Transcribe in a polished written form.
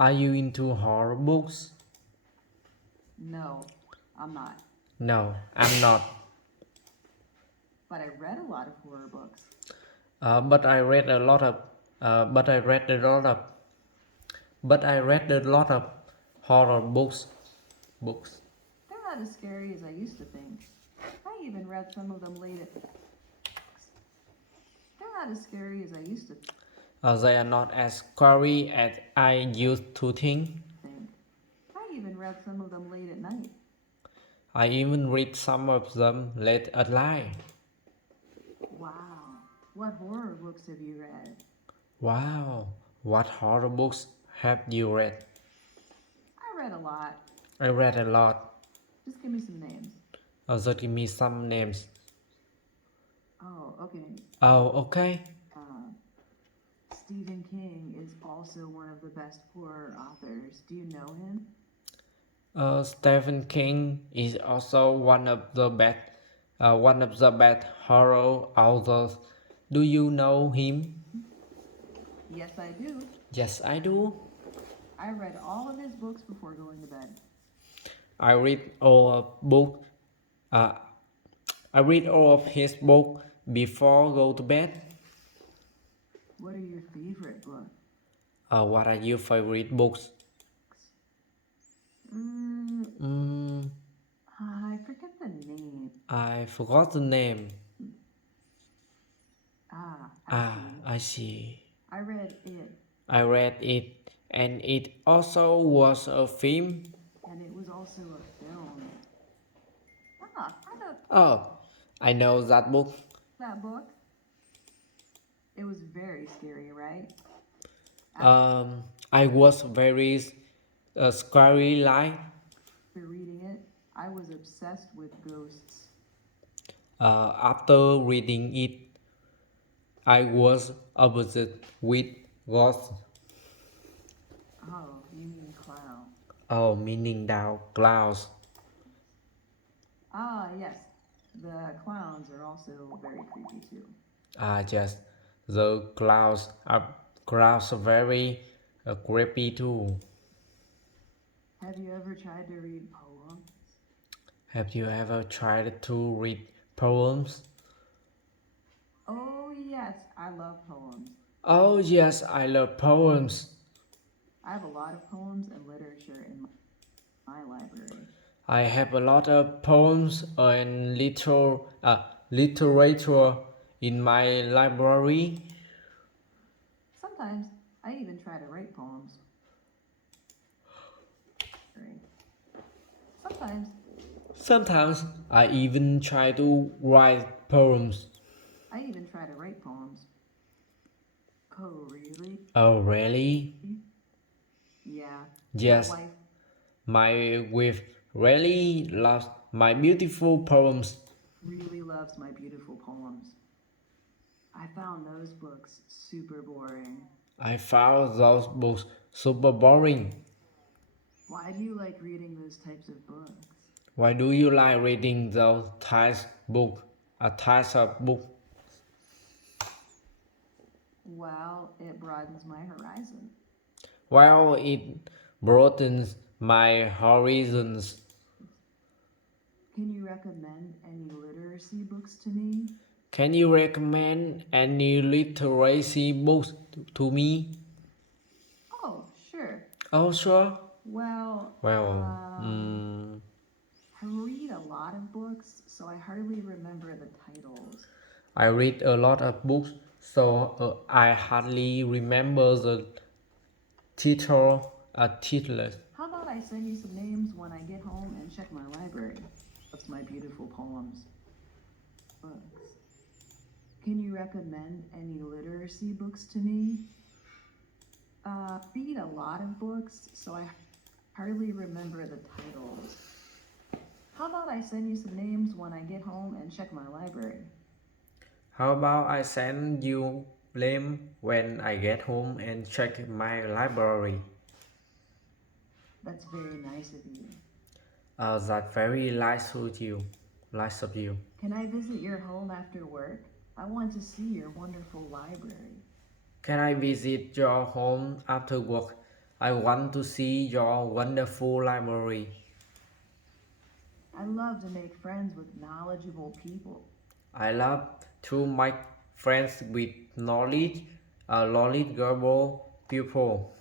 Are you into horror books? No, I'm not. No, I'm not. But I read a lot of horror books. But I read a lot of. But I read a lot of. But I read a lot of horror books. Books. They're not as scary as I used to think. I even read some of them late at. They're not as scary as I used to They are not as scary as I used to think. think. I even read some of them late at night. I even read some of them late at night. Wow, what horror books have you read? Wow, what horror books have you read? I read a lot. I read a lot. Just give me some names. Just give me some names. Oh, okay. Oh, okay. Stephen King is also one of the best horror authors. Do you know him? Stephen King is also one of the best horror authors. Do you know him? Yes, I do. Yes, I do. I read all of his books before going to bed. I read all of book. Uh, I read all of his book before go to bed. What are your favorite books? What are your favorite books? Mm, I forget the name. I forgot the name. I see. I see. I read it. I read it, and it also was a film. And it was also a film. I know Oh, I know that book. that book. It was very scary, right? I was very scary like. After reading it, I was obsessed with ghosts. After reading it, I was obsessed with ghosts. Oh, you mean clown. Oh, meaning down clouds. Yes. The clowns are also very creepy too. Yes, the clouds are very creepy too. Have you ever tried to read poems? Have you ever tried to read poems? Oh, yes, I love poems. Oh yes, I love poems. I have a lot of poems and literature in my library. I have a lot of poems and literature in my library. Sometimes I even try to write poems. Right. Sometimes, Sometimes I even try to write poems. I even try to write poems. Oh, really? Oh really? Yeah. My Yes, wife my wife really loves my beautiful poems. really loves my beautiful poems. I found those books super boring. I found those books super boring. Why do you like reading those types of books? Why do you like reading those types of book? Well, it broadens my horizon. Well, it broadens my horizons. Can you recommend any literacy books to me? Can you recommend any literacy books to me? Oh, sure. Oh, sure. Well, Well, I read a lot of books, so I hardly remember the titles. I read a lot of books, so I hardly remember the titles. How about I send you some names when I get home and check my library? That's my beautiful poems. Books. Can you recommend any literacy books to me? Read a lot of books, so I hardly remember the titles. How about I send you some names when I get home and check my library? How about I send you them when I get home and check my library? That's very nice of you. That's very nice of you. Nice of you. Can I visit your home after work? I want to see your wonderful library. Can I visit your home after work? I want to see your wonderful library. I love to make friends with knowledgeable people. I love to make friends with knowledgeable people.